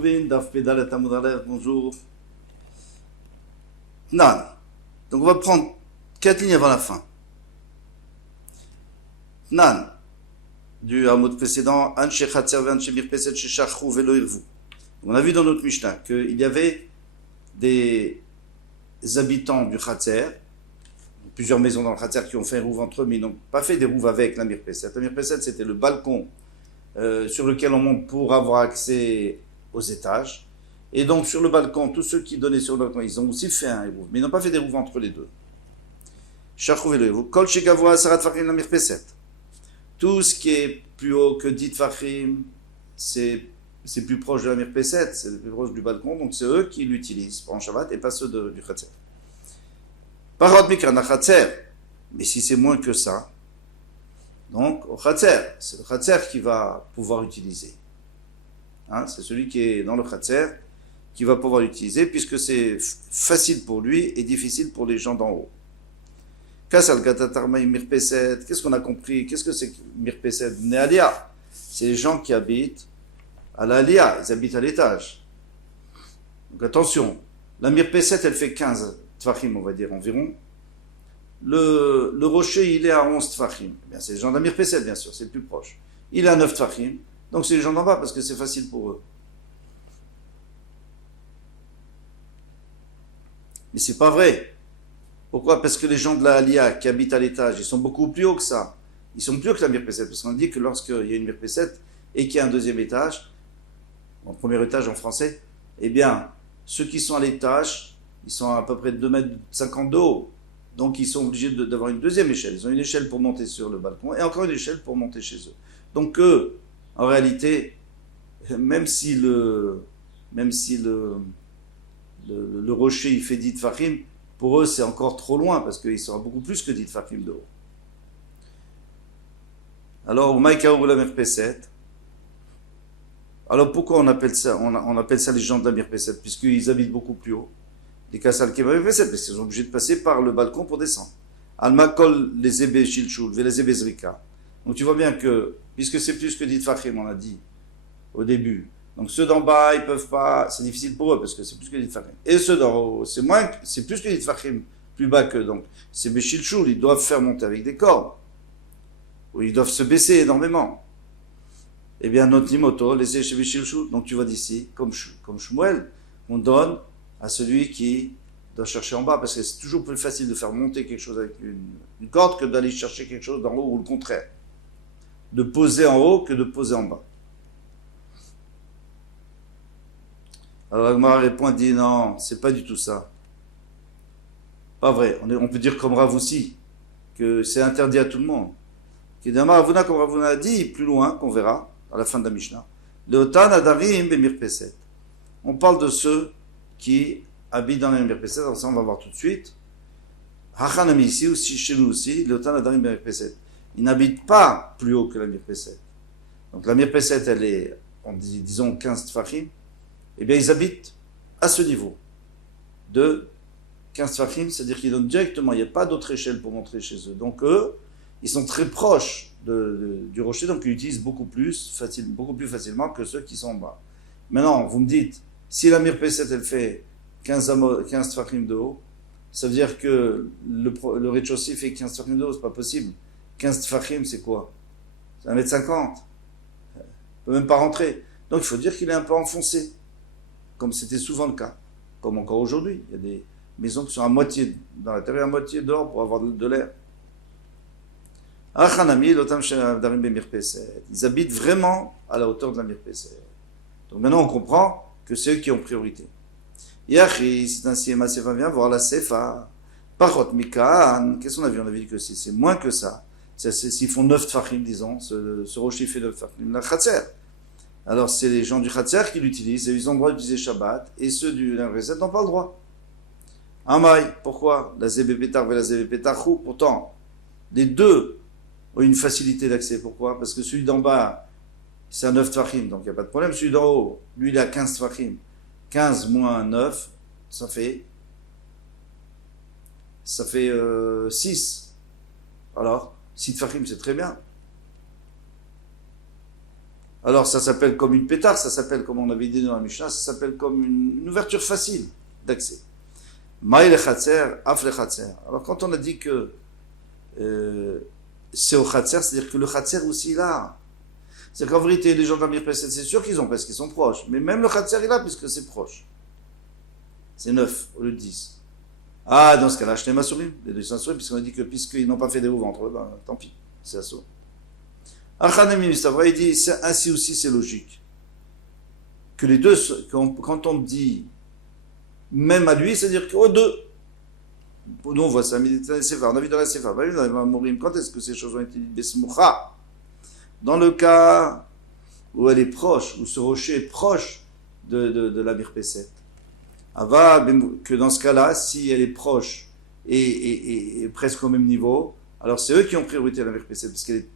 Yuvin, Daf Pedal et Amud Aleph, bonjour. Nan. Donc on va prendre 4 lignes avant la fin. Nan. Du Hamoud précédent, Anche Chatzer Anche Mirpeset Shechachou Velo Irvu. On a vu dans notre Mishnah qu'il y avait des habitants du Chatzer, plusieurs maisons dans le Chatzer qui ont fait un rouve entre eux, mais ils n'ont pas fait des rouves avec la Mirpeset. La Mirpeset, c'était le balcon sur lequel on monte pour avoir accès aux étages. Et donc sur le balcon, tous ceux qui donnaient sur le balcon, ils ont aussi fait un rouve, mais ils n'ont pas fait des rouves entre les deux. Shechachou Velo Irvu. Kol Shegavoa Sarat Fachim la Mirpeset. Tout ce qui est plus haut que dit Fachim, c'est plus proche de la Mirpeset, c'est plus proche du balcon, donc c'est eux qui l'utilisent pour en Shabbat et pas ceux du Chatzer. Parot Mikra Chatzer, mais si c'est moins que ça, donc au Chatzer, c'est le Chatzer qui va pouvoir utiliser. Hein, c'est celui qui est dans le Chatzer qui va pouvoir l'utiliser puisque c'est facile pour lui et difficile pour les gens d'en haut. Qu'est-ce qu'on a compris? Qu'est-ce que c'est que Mirpeset? Néalia, c'est les gens qui habitent à l'Alia, ils habitent à l'étage. Donc attention, la Mirpeset, elle fait 15 tfachim, on va dire environ. Le rocher, il est à 11 tfachim. Bien, c'est les gens de la Mirpeset, bien sûr, c'est le plus proche. Il est à 9 tfachim, donc c'est les gens d'en bas parce que c'est facile pour eux. Mais c'est pas vrai. Pourquoi? Parce que les gens de la Alia qui habitent à l'étage, ils sont beaucoup plus hauts que ça. Ils sont plus hauts que la Mirpeset, parce qu'on dit que lorsqu'il y a une Mirpeset et qu'il y a un deuxième étage, en premier étage en français, eh bien, ceux qui sont à l'étage, ils sont à peu près de 2,50 m de haut. Donc, ils sont obligés d'avoir une deuxième échelle. Ils ont une échelle pour monter sur le balcon et encore une échelle pour monter chez eux. Donc, eux, en réalité, même si le rocher, il fait 10 tfachim, pour eux, c'est encore trop loin parce qu'il sera beaucoup plus que 10 tfachim de haut. Alors, Maïkaou la Mirpeset. Alors pourquoi on appelle ça les gens de la Mirpeset? Puisqu'ils habitent beaucoup plus haut. Les Kassal Keba Mirpeset, parce qu'ils sont obligés de passer par le balcon pour descendre. Almakol les Ebe Shilchul, les Ebe Zrika. Donc tu vois bien que, puisque c'est plus que 10 Fachim, on a dit au début. Donc ceux d'en bas, ils peuvent pas, c'est difficile pour eux parce que c'est plus que 10 Fachim. Et ceux d'en haut, c'est plus que 10 Fachim, plus bas que donc. C'est Beshilchul, ils doivent faire monter avec des cordes. Ou ils doivent se baisser énormément. Eh bien, notre Nimoto, laissez chez Bishilchou. Donc, tu vois d'ici, comme Shmuel, on donne à celui qui doit chercher en bas, parce que c'est toujours plus facile de faire monter quelque chose avec une corde que d'aller chercher quelque chose d'en haut, ou le contraire. De poser en haut que de poser en bas. Alors, Agmara répond, dit non, c'est pas du tout ça. Pas vrai. On peut dire comme Rav aussi, que c'est interdit à tout le monde. Kedama Ravuna, comme Ravuna a dit, plus loin, qu'on verra, à la fin de la Mishnah. Leotan Adarim Bemirpeset. On parle de ceux qui habitent dans la Mirpeset, alors ça on va voir tout de suite. Hachanami ici, aussi chez nous aussi, Leotan Adarim Bemirpeset. Ils n'habitent pas plus haut que la Mirpeset. Donc la Mirpeset, elle est, disons, 15 tfachim. Eh bien, ils habitent à ce niveau de 15 tfachim, c'est-à-dire qu'ils donnent directement, il n'y a pas d'autre échelle pour montrer chez eux. Donc eux, ils sont très proches du rocher, donc ils utilisent beaucoup plus facilement que ceux qui sont en bas. Maintenant, vous me dites, si la Mirpeset, elle fait 15 tfachim de haut, ça veut dire que le rez-de-chaussée fait 15 tfachim de haut, c'est pas possible. 15 tfachim, c'est quoi? C'est 1,50 m. Il peut même pas rentrer. Donc il faut dire qu'il est un peu enfoncé, comme c'était souvent le cas, comme encore aujourd'hui. Il y a des maisons qui sont à moitié dans la terre et à moitié dehors pour avoir de l'air. Ils habitent vraiment à la hauteur de la Mirpeset. Donc maintenant on comprend que c'est eux qui ont priorité. Yachi, c'est ainsi, Emma Sefa vient voir la Sefa. Parot Mikan, qu'est-ce qu'on a vu? On a vu que c'est moins que ça. S'ils font 9 tfachim, disons, ce rocher fait 9 tfachim, la Chatzer. Alors c'est les gens du Chatzer qui l'utilisent, et ils ont le droit d'utiliser Shabbat, et ceux du Mirpeset n'ont pas le droit. Amai, pourquoi? La Zebe Petar et la Zebe Petarchou, pourtant, les deux ont une facilité d'accès. Pourquoi? Parce que celui d'en bas, c'est à 9 tfachim, donc il n'y a pas de problème. Celui d'en haut, lui, il a 15 tfachim. 15 moins 9, ça fait 6. Alors, 6 tfachim, c'est très bien. Alors ça s'appelle comme une pétard, ça s'appelle, comme on avait dit dans la Mishnah, ça s'appelle comme une ouverture facile d'accès. Maï le Khatser, Af le Khatser. Alors quand on a dit que c'est au Khatser, c'est-à-dire que le Khatser aussi là. C'est-à-dire qu'en vérité, les gens de la Mirpesset, c'est sûr qu'ils ont parce qu'ils sont proches. Mais même le Khatser est là puisque c'est proche. C'est 9 au lieu de 10. Ah, dans ce cas-là, achetez ma souris. Les deux sont souris, puisqu'on a dit que puisqu'ils n'ont pas fait des roues entre eux, ben, tant pis. C'est assaut. Al-Khanami, c'est vrai, il dit, ainsi aussi c'est logique. Que les deux, quand on dit même à lui, c'est-à-dire qu'aux deux. Nous, on voit ça, on a vu dans la Sefa, quand est-ce que ces choses ont été dites Besmoucha? Dans le cas où elle est proche, où ce rocher est proche de la Mirpesset. Ava, que dans ce cas-là, si elle est proche et presque au même niveau, alors c'est eux qui ont priorité à la Mirpesset, parce qu'elle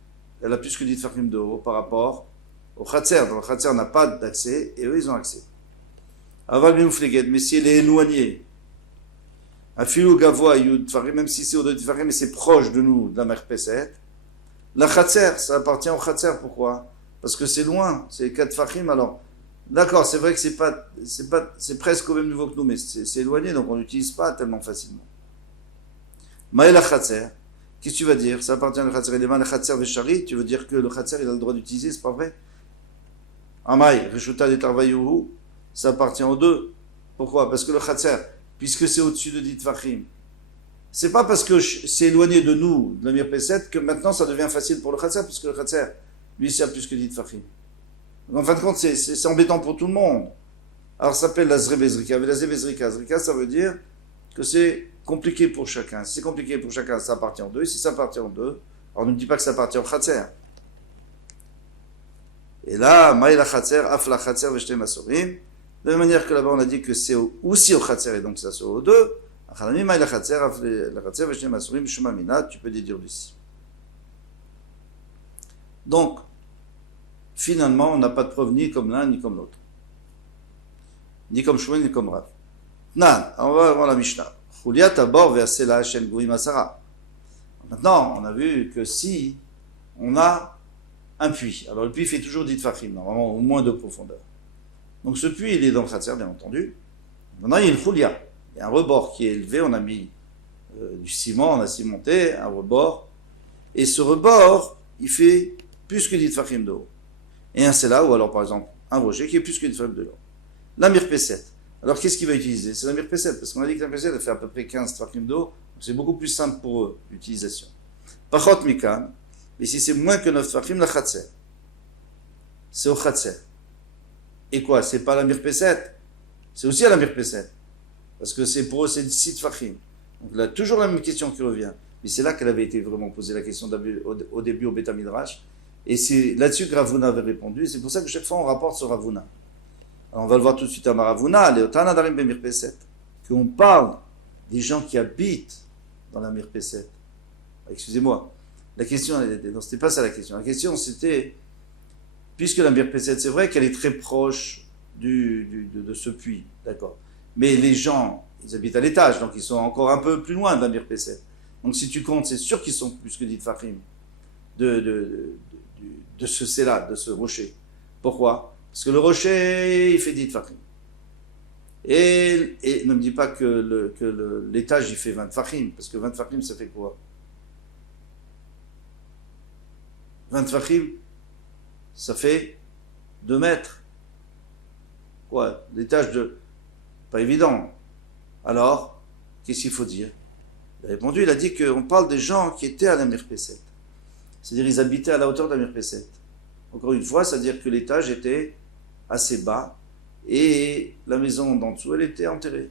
a plus que dit Tfachim de haut par rapport au Khatser. Donc le Khatser n'a pas d'accès, et eux, ils ont accès. Ava, mais si elle est éloignée, un filou gavoa, même si c'est au-dessus de Tfachim, mais c'est proche de nous, de la Mirpesset, la Khatser, ça appartient au Khatser. Pourquoi? Parce que c'est loin, c'est 4 Fahim. Alors, d'accord, c'est vrai que c'est presque au même niveau que nous, mais c'est éloigné, donc on n'utilise pas tellement facilement. Maël Khatser, qu'est-ce que tu vas dire? Ça appartient au Khatser. Et le Khatser Veshari, tu veux dire que le Khatser, il a le droit d'utiliser, c'est pas vrai? Amay, Reshuta de Tarvayuhu, ça appartient aux deux. Pourquoi? Parce que le Khatser, puisque c'est au-dessus de Dit Fahim, c'est pas parce que c'est éloigné de nous, de la Mirpesset, que maintenant ça devient facile pour le Khatser, puisque le Khatser, lui, c'est plus que dit Fahim. Donc, en fin de compte, c'est embêtant pour tout le monde. Alors, ça s'appelle la Zrebezrika. Mais la Zrebezrika, ça veut dire que c'est compliqué pour chacun. Si c'est compliqué pour chacun, ça appartient aux deux. Et si ça appartient aux deux, alors ne dit pas que ça appartient au Khatser. Et là, Maïla Khatser, Afla Khatser, Veshte Masorim. De la même manière que là-bas, on a dit que c'est aussi au Khatser, et donc ça soit aux deux. Tu peux déduire d'ici. Donc, finalement, on n'a pas de preuve ni comme l'un ni comme l'autre. Ni comme Shmuel ni comme Rav. Nan, on va voir la Mishnah. Maintenant, on a vu que si on a un puits, alors le puits fait toujours 10 Fahim, normalement au moins de profondeur. Donc ce puits, il est dans le Khatser, bien entendu. Maintenant, il y a une Khulia. Il y a un rebord qui est élevé, on a mis du ciment, on a cimenté un rebord, et ce rebord, il fait plus que 10 Fahim de haut. Et un c'est là, ou alors par exemple, un rocher qui est plus que 10 Fahim de haut. La Mirpesset. Alors qu'est-ce qu'il va utiliser? C'est la Mirpesset, parce qu'on a dit que la Mirpesset, elle fait à peu près 15 Fahim de haut, donc c'est beaucoup plus simple pour eux, l'utilisation. Pachot Mikan, mais si c'est moins que 9 Fahim, la Khatser. C'est au Khatser. Et quoi? C'est pas la Mirpesset, c'est aussi à la Mirpesset. Parce que c'est pour eux, c'est 6 Fahim. Donc là, toujours la même question qui revient. Mais c'est là qu'elle avait été vraiment posée, la question au début au Beth Midrash. Et c'est là-dessus que Ravuna avait répondu. Et c'est pour ça que chaque fois, on rapporte sur Ravuna. Alors, on va le voir tout de suite à Ravuna, Leotana Darim Ben Mirpesset. Qu'on parle des gens qui habitent dans la Mirpesset. Excusez-moi. La question, non, c'était pas ça la question. La question, c'était, puisque la Mirpesset, c'est vrai qu'elle est très proche de ce puits. D'accord. Mais les gens, ils habitent à l'étage, donc ils sont encore un peu plus loin de la Mirpesset. Donc si tu comptes, c'est sûr qu'ils sont plus que 10 Fahim de ce c'est-là, de ce rocher. Pourquoi? Parce que le rocher, il fait 10 Fahim. Et ne me dis pas que l'étage, il fait 20 Fahim, parce que 20 Fahim, ça fait quoi? 20 Fahim, ça fait 2 mètres. Quoi? L'étage de... Pas évident. Alors, qu'est-ce qu'il faut dire? Il a répondu, il a dit qu'on parle des gens qui étaient à la Mirpesset. C'est-à-dire, ils habitaient à la hauteur de la Mirpesset. Encore une fois, c'est-à-dire que l'étage était assez bas et la maison d'en dessous, elle était enterrée,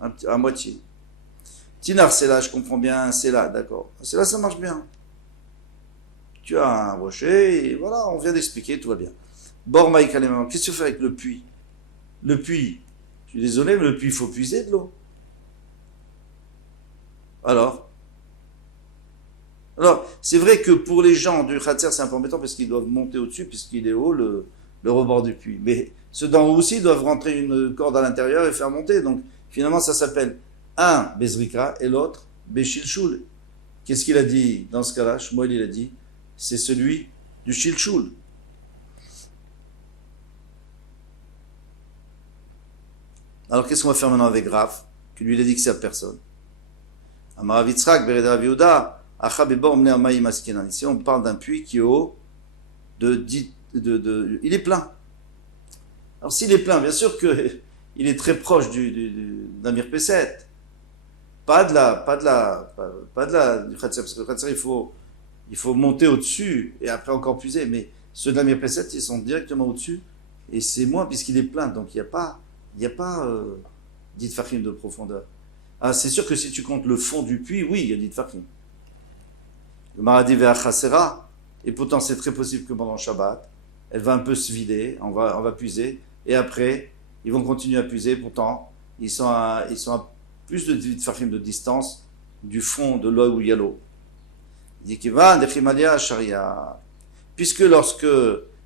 à moitié. Tinar, c'est là, je comprends bien, c'est là, d'accord. C'est là, ça marche bien. Tu as un rocher et voilà, on vient d'expliquer, tout va bien. Bormaïk, qu'est-ce que tu fais avec le puits? Le puits, je suis désolé, mais le puits, il faut puiser de l'eau. Alors, c'est vrai que pour les gens du Khatser, c'est un peu embêtant parce qu'ils doivent monter au-dessus puisqu'il est haut le rebord du puits. Mais ceux d'en haut aussi doivent rentrer une corde à l'intérieur et faire monter. Donc, finalement, ça s'appelle un Bezrika et l'autre Beshilshul. Qu'est-ce qu'il a dit dans ce cas-là? Shmuel, il a dit, c'est celui du Shilshul. Alors qu'est-ce qu'on va faire maintenant avec Raph, qui lui il a dit que c'est à personne? Amarav Yitzhak, Bered Rav Yehuda, Acha Bebor Mne Amayim Askenan. Ici on parle d'un puits qui est haut il est plein. Alors s'il est plein, bien sûr que il est très proche d'un Mirpesset. Pas de la du Khatser, parce que le Khatser, il faut monter au-dessus et après encore puiser. Mais ceux de la Mirpesset, ils sont directement au-dessus et c'est moins puisqu'il est plein. Donc il n'y a pas 10 tfachim de profondeur. Ah, c'est sûr que si tu comptes le fond du puits, oui, il y a 10 tfachim. Le Maradi vers Chassera, et pourtant c'est très possible que pendant Shabbat, elle va un peu se vider, on va puiser, et après, ils vont continuer à puiser, pourtant, ils sont à plus de 10 tfachim de distance du fond de l'eau où il y a l'eau. Il dit qu'il va, Sharia, puisque lorsque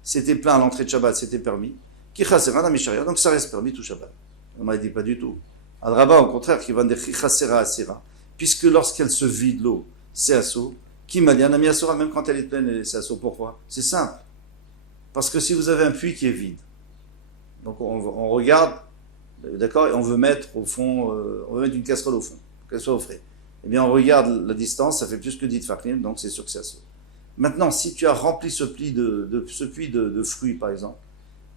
c'était plein à l'entrée de Shabbat, c'était permis, qui chassera dans Sharia, donc ça reste permis tout Shabbat. On m'a dit pas du tout. Al-Rabba, au contraire, qui va dire chassera asira, puisque lorsqu'elle se vide l'eau, c'est assaut, qui m'a dit, Anami Asura, même quand elle est pleine, c'est assaut. Pourquoi? C'est simple. Parce que si vous avez un puits qui est vide, donc on regarde, d'accord, et on veut mettre au fond, on veut mettre une casserole au fond, pour qu'elle soit au frais. Eh bien, on regarde la distance, ça fait plus que 10 tfachim, donc c'est sûr que c'est assaut. Maintenant, si tu as rempli ce puits de fruits, par exemple,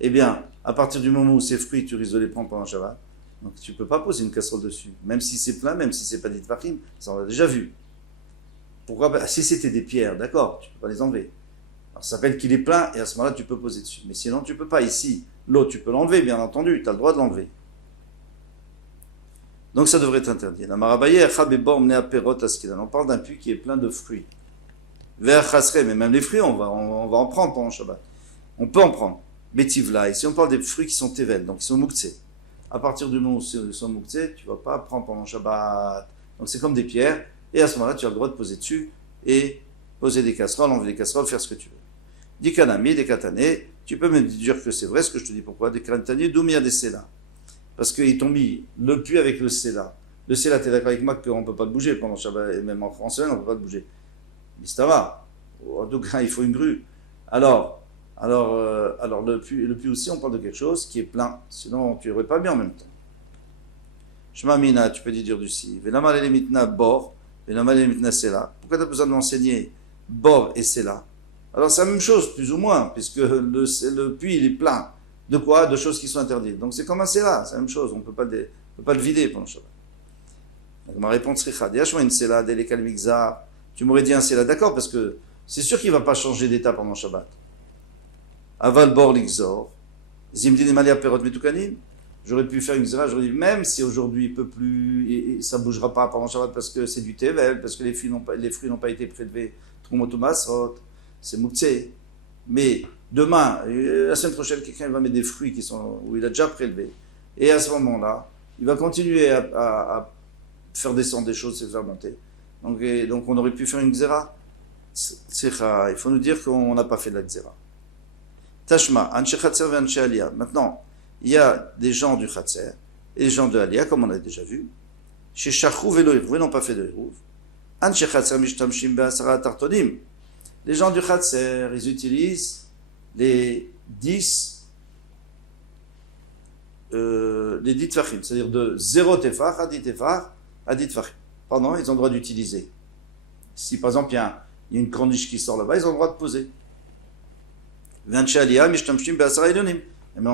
eh bien, à partir du moment où ces fruits, tu risques de les prendre pendant Shabbat, donc tu ne peux pas poser une casserole dessus. Même si c'est plein, même si c'est pas 10 tfachim, ça on l'a déjà vu. Pourquoi? Si c'était des pierres, d'accord, tu ne peux pas les enlever. Alors, ça s'appelle qu'il est plein, et à ce moment-là, tu peux poser dessus. Mais sinon, tu ne peux pas. Ici, l'eau, tu peux l'enlever, bien entendu, tu as le droit de l'enlever. Donc ça devrait être interdit. On parle d'un puits qui est plein de fruits. Vers chasre, mais même les fruits, on va en prendre pendant Shabbat. On peut en prendre. Betivla, ici on parle des fruits qui sont tevel, donc qui sont mouktsé. À partir du moment où ils sont mouktsé, tu ne vas pas prendre pendant Shabbat. Donc c'est comme des pierres, et à ce moment-là, tu as le droit de poser dessus, et poser des casseroles, enlever des casseroles, faire ce que tu veux. Des kanami, des katané, tu peux me dire que c'est vrai ce que je te dis. Pourquoi? Des katané, d'oumir des sela. Parce qu'ils t'ont mis le puits avec le sela. Le sela, tu es d'accord avec moi qu'on ne peut pas le bouger pendant Shabbat, et même en français, on ne peut pas le bouger. Mais ça va. En tout cas, il faut une grue. Alors le puits aussi, on parle de quelque chose qui est plein. Sinon, tu n'aurais pas bien en même temps. Shema mina, tu peux dire du si. Venama mitna bor, venama mitna sela. Pourquoi tu as besoin de m'enseigner bor et sela? Alors c'est la même chose, plus ou moins, puisque le puits, il est plein. De quoi? De choses qui sont interdites. Donc c'est comme un sela, c'est la même chose. On ne peut pas le vider pendant le Shabbat. Donc ma réponse serait Diachma une sela, delekal migzar. Tu m'aurais dit un sela, d'accord, parce que c'est sûr qu'il ne va pas changer d'état pendant Shabbat. Aval bor l'ixor. Zimdin emalia perot metukanim. J'aurais pu faire une xéra, j'aurais dit, même si aujourd'hui il ne peut plus, et ça ne bougera pas pendant Shabbat parce que c'est du tevel, parce que les fruits n'ont pas été prélevés, trumotumasrot, c'est mouktsé. Mais demain, la semaine prochaine, quelqu'un va mettre des fruits où il a déjà prélevé. Et à ce moment-là, il va continuer à faire descendre des choses, se faire monter. Donc on aurait pu faire une xéra. Il faut nous dire qu'on n'a pas fait de la xéra. Tashma, Anshe Khatser et Anshe Aliyah. Maintenant, il y a des gens du Khatser et des gens de Aliyah, comme on a déjà vu. Chez Shachrouv et Loïrouv, ils n'ont pas fait de Hérouv. Anshe Khatser Mishtamshim Be'asara Tartonim. Les gens du Khatser, ils utilisent les 10 tefachim, c'est-à-dire de 0 tefach à 10 tefach à 10 tefachim. Pardon, ils ont le droit d'utiliser. Si par exemple il y a une corniche qui sort là-bas, ils ont le droit de poser. Et maintenant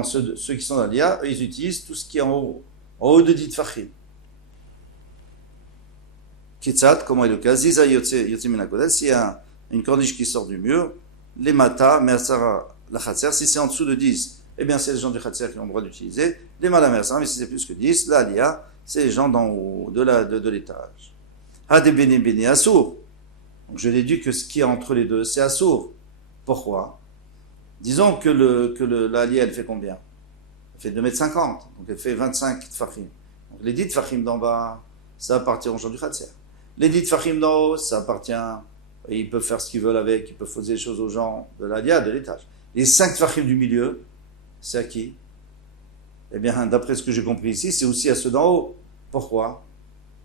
ceux qui sont dans l'Ia, ils utilisent tout ce qui est en haut de 10 tefachim. Kitsat, comment est le cas? Ziza yotze minakodel, s'il y a une corniche qui sort du mur, les mata, mersara, la khatser, si c'est en dessous de 10, eh bien c'est les gens du khatser qui ont le droit d'utiliser. Les mala mersara, mais si c'est plus que 10, la lia, c'est les gens d'en haut, de l'étage. Hade beni beni assour. Donc je déduis que ce qui est entre les deux, c'est assour. Pourquoi? Disons que la lia, elle fait combien? Elle fait 2,50 m, donc elle fait 25 tfachim. Donc les 10 tfachim d'en bas, ça appartient aux gens du khatser. Les 10 tfachim d'en haut, ça appartient. Et ils peuvent faire ce qu'ils veulent avec, ils peuvent poser des choses aux gens de l'Alia, de l'étage. Les 5 tfachim du milieu, c'est à qui? Eh bien, d'après ce que j'ai compris ici, c'est aussi à ceux d'en haut. Pourquoi?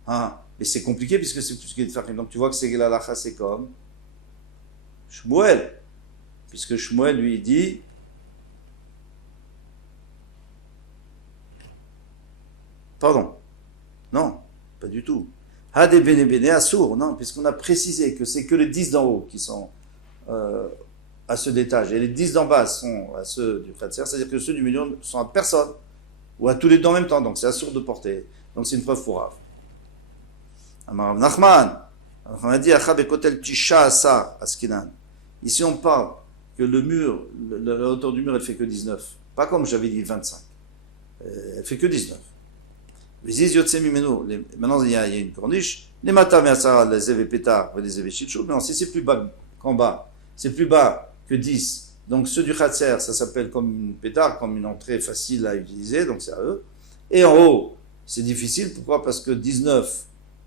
Mais c'est compliqué puisque c'est plus que des tfachim. Donc tu vois que c'est la lacha, c'est comme Shmuel. Puisque Shmuel lui dit Pardon. Non, pas du tout. Hade bene bene assour, non, puisqu'on a précisé que c'est que les 10 d'en haut qui sont à ceux d'étage, et les 10 d'en bas sont à ceux du Khatser, c'est-à-dire que ceux du milieu sont à personne, ou à tous les deux en même temps, donc c'est assour de porter. Donc c'est une preuve pour Rav. Amar Rav Nachman, on a dit Achabe kotel tisha asa askinan. Ici on parle que le mur, la hauteur du mur, elle fait que 19. Pas comme j'avais dit 25. Elle fait que 19. Maintenant, il y a une corniche. Les matins, les évés pétards, les évés chichou. Mais non, si c'est plus bas qu'en bas, c'est plus bas que 10. Donc, ceux du Khatser, ça s'appelle comme une pétard, comme une entrée facile à utiliser. Donc, c'est à eux. Et en haut, c'est difficile. Pourquoi? Parce que 19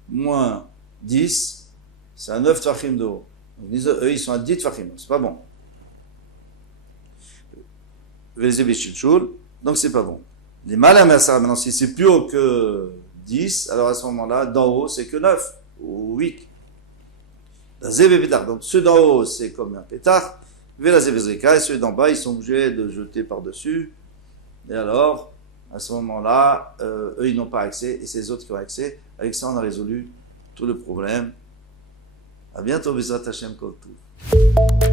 moins 10, c'est à 9 tfachim de haut. Donc, eux, ils sont à 10 tfachim. C'est pas bon. Les évés chichou. Donc, c'est pas bon. Les malins, maintenant, si c'est plus haut que 10, alors à ce moment-là, d'en haut, c'est que 9 ou 8. La zévé pétard. Donc, ceux d'en haut, c'est comme un pétard. La zévé zrika, et ceux d'en bas, ils sont obligés de jeter par-dessus. Et alors, à ce moment-là, eux, ils n'ont pas accès, et c'est les autres qui ont accès. Avec ça, on a résolu tout le problème. À bientôt, Bezrat Hashem Kol Tov.